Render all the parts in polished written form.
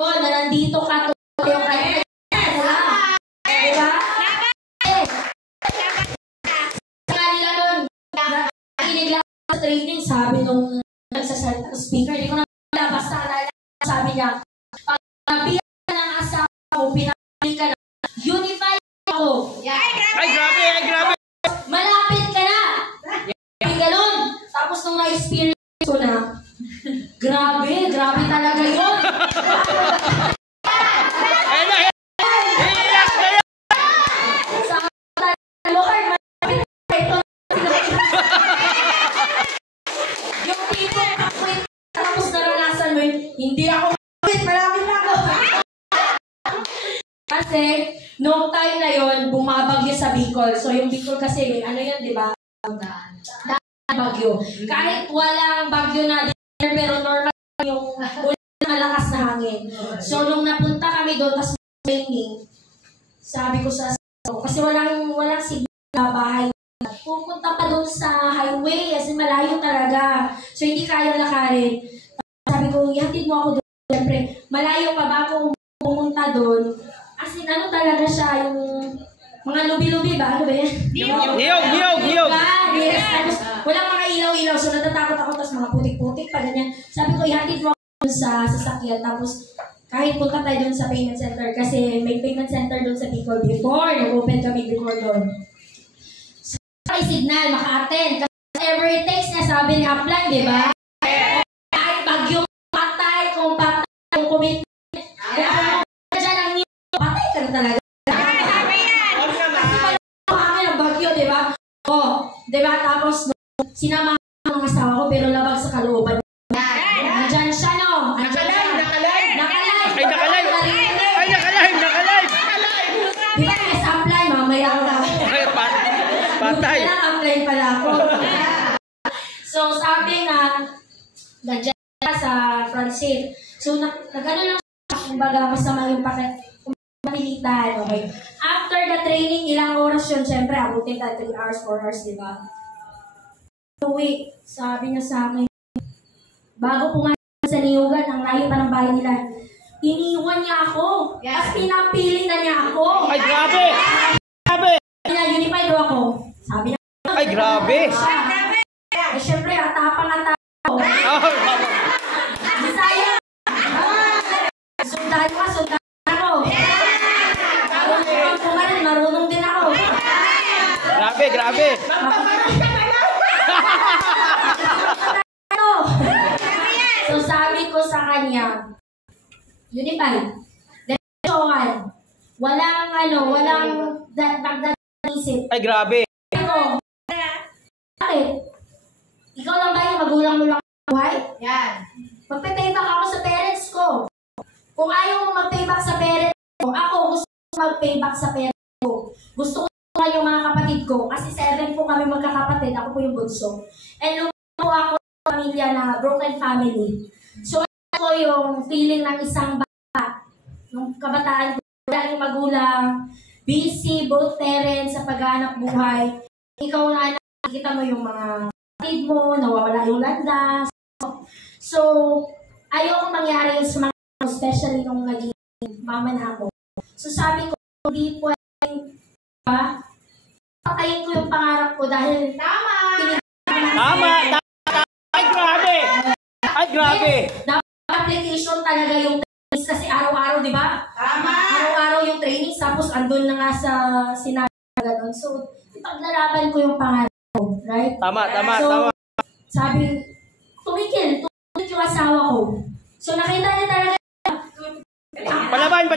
na nandito ka yung kanya. Diba? Kaya nila nun, nakinig lang sa training, sabi nung nagsasalita speaker, hindi ko na basta sabi niya, pag nabiyak ka ng asawa ko, pinapili ka na, unify ako. Ay, grabe, ay, grabe. Malapit ka na. Ay, ganun. Tapos nung na-experience ko na, grabe talaga yun. Lord, malapit na ito. Yung tipo, tapos naranasan mo yun, hindi ako malapit na ako. Kasi, noong time na yun, bumabagyo sa Bicol. So, yung Bicol kasi, ano yun, di ba? Bagyo. Kahit walang bagyo na din, pero normal yung malakas na hangin. So, nung napunta kami doon, tapos training, sabi ko sa kasi walang signal na bahay. Pupunta pa doon sa highway, kasi malayo talaga. So, hindi kaya lakarin. Sabi ko, ihatid mo ako doon. Siyempre, malayo pa ba akong pumunta doon? As in, ano talaga siya, yung mga lubi-lubi ba? Ano ba yan? Niyog! Yes. Tapos, walang mga ilaw-ilaw. So, natatakot ako. Tapos, mga putik-putik pa, ganyan. Sabi ko, ihatid mo ako sa sasakyan. Tapos, kahit punta tayo doon sa payment center. Kasi may payment center doon sa Bicol before. Nag-open kami before doon. So, may signal, maka-attend. Kasi whatever it takes na sabi ni Upline, di ba? Kahit bagyong patay, kung commitment. Kaya kung dyan ang new, patay ka na talaga. Diba? Tapos, sinama ang mga asawa ko pero labag sa kalooban. Nandyan siya, no? Nakalive! Diba, yes, apply, mamaya na. Patay! Apply pala ako. So, sabi nga, nandyan siya sa front seat. So, nag-ano lang siya, kumbaga, masama yung pilitan, okay? After the training, ilang oras yun, syempre, abutin tayo 3 hours, 4 hours, di ba? Uwi, sabi niya sa akin, bago pumasok sa niyugan, ang layo pa ng bahay nila, iniwan niya ako. At pinapili na niya ako. Ay, grabe! Unified daw ako. Sabi niya, ay, grabe! Eh, syempre, atapang. Bisaya! Sundalo ako. Marunong din ako. Grabe! So, sabi ko sa kanya, unified. Diretsuhan. Walang dagdag-isip. Ay, grabe! Bakit? Ikaw lang ba yung magulang mo lang buhay? Yan. Magpe-payback ako sa parents ko. Kung ayaw mo mag-payback sa parents ko, ako gusto ko mag-payback sa parents ko. Gusto ko yung mga kapatid ko. Kasi 7 po kami magkakapatid. Ako po yung bunso. And lumaki ako sa pamilya na broken family. So, ako yung feeling ng isang bata. Nung kabataan ko, wala yung magulang, busy, both parents sa paghahanap buhay. Ikaw nga nakikita mo yung mga kapatid mo, nawawala yung landas. So, ayokong mangyari yun sa mga, especially nung naging mama na ako. So, sabi ko, hindi pwedeng, patayin ko yung pangarap ko dahil Tama! Ay, grabe! Application talaga yung trainings kasi araw-araw, di ba? Tama! Araw-araw yung trainings, tapos andun na nga sa sinabi na gano'n. So, ipaglalaban ko yung pangarap ko, right? Tama. So, sabi, tumikil yung asawa ko. So, nakita niya talaga, Palaban!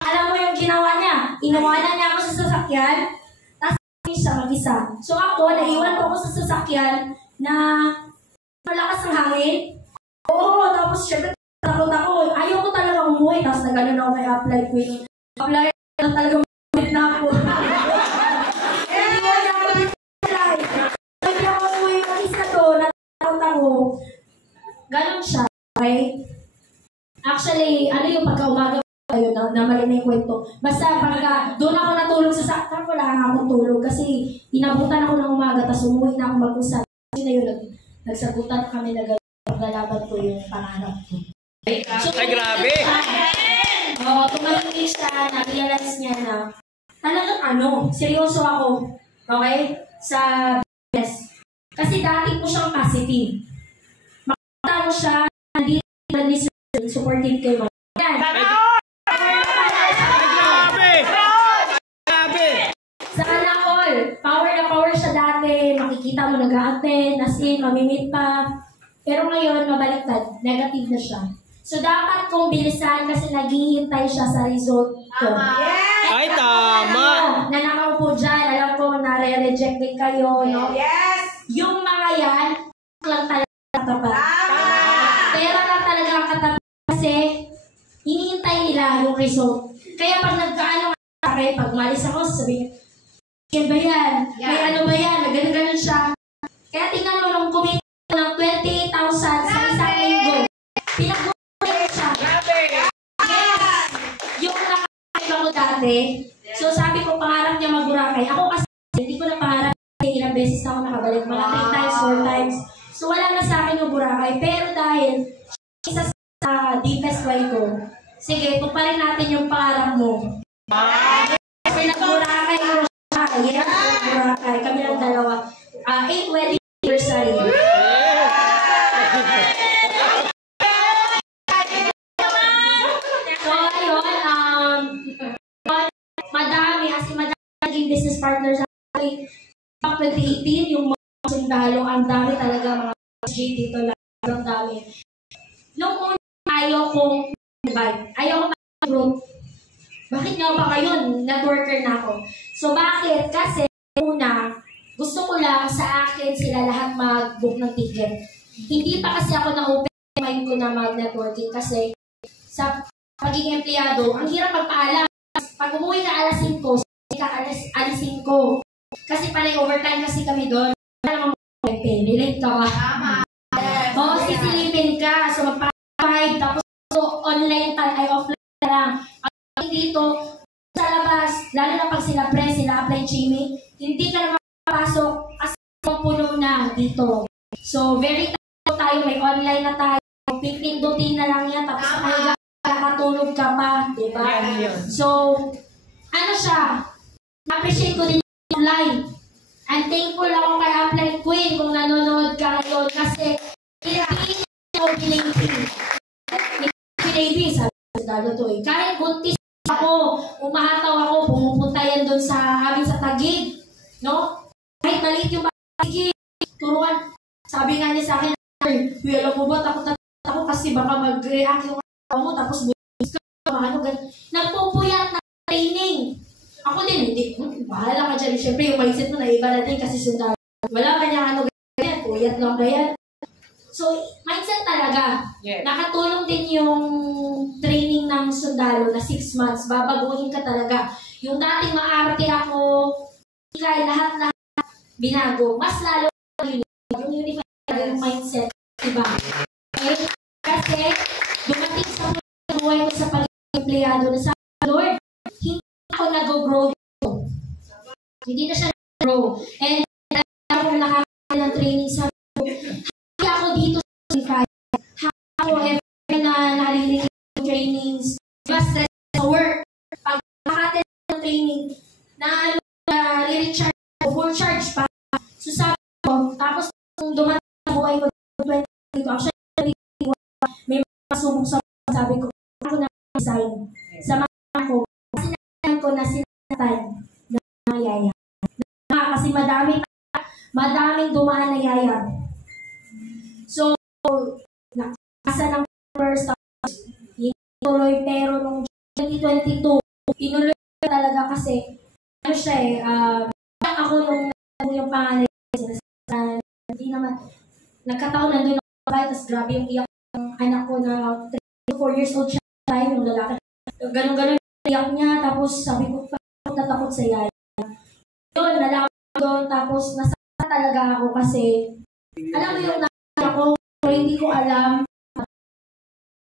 Alam mo yung ginawa niya? Inawanan niya ako sa sasakyan, tapos siya mag-isa. So ako, naiwan ko sa sasakyan na malakas ang hangin. Oo, tapos syempre takot ako. Ayaw ko talaga umuwi. Tapos nag-ano na ako may apply ko yung apply na talaga na ako. Hindi ako umuwi mag-isa to. Natakot ako. Ganon siya. Okay? Actually, ano yung pagka-umaga ayun, na mali na yung kwento. Basta pagka doon ako natulog sa saktan, wala akong tulog kasi inabutan ako ng umaga tapos umuwi na ako mag-usap. Kasi na yun, nagsagutan kami na gano'n. paglalaban ko yung pangarap ko. So, Ay, grabe! Oo, tumahimik siya, na-realize niya na talagang seryoso ako, okay, sa business. Kasi dati po siyang positive. Makita mo siya, nandito na supportive kayo. Yan. Grabe! Grabe! Sana all, power na power siya dati, makikita mo nag-a-attend, as in, mamimit pa. Pero ngayon, mabaliktad, negative na siya. So, dapat kong bilisan kasi naghihintay siya sa result ko. Ay, tama! Na nakaupo dyan, alam ko, nare-reject din kayo, no? Yes! Yung mga yan, lang talaga katapat. Pero lang talaga katapat kasi hinihintay nila yung result. Kaya pag nagkaano sa akin, pag malis ako, sasabihin, yan ba yan? May ano ba yan? Ganun-ganun siya. Kaya tingnan mo nung kumita ng 28,000 sa isang linggo. Pinag-gulat ko siya. Yes! Yung nakakaiba ko dati. So sabi ko, pangarap niya mag-Boracay. Ako kasi, hindi ko na pangarap. Ilang beses na ako nakabalik. Mga 3 times, 4 times. So wala na sa akin yung Boracay. Pero dahil, isa sa deepest why ko, sige, tuparin natin yung pangarap mo. Pinag-Boracay ko siya. Yes, Boracay. Kami lang dalawa. 8 wedding anniversary. So, ayun, madami naging business partners sa akin. 2018, yung mga sundalo, ang dami talaga mga G dito lang, ang dami. Nung una, ayaw kong invite. Ayaw kong mag-group. Bakit nga ba ngayon? Networker na ako. So, bakit? Kasi, una, gusto ko lang sa akin sila lahat mag-book ng ticket. Hindi pa kasi ako na-open mind ko na mag-networking kasi sa pagiging empleyado, ang hirap magpaalam. Pag umuwi ka alas 5, alisin ko. Kasi panay overtime kasi kami doon. Wala namang pay. Relate ka ba? Tama. Oo, sisilipin ka. So, magpa-5. Tapos, so, online ay offline ka lang. Pag dito, sa labas, lalo na pag sila press, sila apply chiming, hindi ka na makapasok kasi puno na dito. So, very tayo, may online na tayo. Pindutin na lang yan. Tapos, nakatulog ka pa. Diba? So, ano siya? Appreciate ko din yung live. And thankful ako kay Apply Queen kung nanonood ka ngayon kasi hindi ko pinaybi sabi ko dalo to eh. Kahit buntis ako, umahataw ako, pumupunta yan doon sa amin sa Taguig. No? Kahit maliit yung Taguig, turuan. Sabi nga niya sa akin, alam mo ba, takot ako kasi baka mag-react yung mo tapos buntis ka, ano, nagpupuyat na training. Ako din, hindi. Bahala ka dyan. Siyempre, yung mindset mo na iba natin kasi sundalo. Wala ka niyang ano ganyan. Puyat lang ba yan? So, mindset talaga. Yeah. Nakatulong din yung training ng sundalo na 6 months. Babaguhin ka talaga. Yung dating maarte ako, kaya lahat binago. Mas lalo yung unified yung mindset. Diba? Okay? Kasi, dumating sa buhay ko sa pag-empleyado na sa Lord, ako nag-grow dito. Hindi na siya nag-grow. And ako nakakita ng training sa hindi ako dito sa Unify. Ako every na narinig yung trainings. Diba stress sa work. Pag nakakita ng training, na i-recharge ko, full charge pa. So sabi ko, tapos kung dumating sa buhay ko, 20 actually, may masubok sa sabi ko, ako na resign. Sa mga ko, ko na sinatay na yaya. Kasi madaming dumaan na yaya. So, nakasa ng first tinuloy pero nung 2022, tinuloy talaga kasi ano siya eh, ako nung yung panganay hindi naman, nagkataon nandun ako bahay, tapos grabe yung iyak ng anak ko na 3-4 years old siya tayo, yung lalaki. Ganun-ganun iyak niya, tapos sabi ko, natakot sa yaya. Yun, nalaman doon, tapos nasa talaga ako kasi, alam mo yung nakakita ko, pero hindi ko alam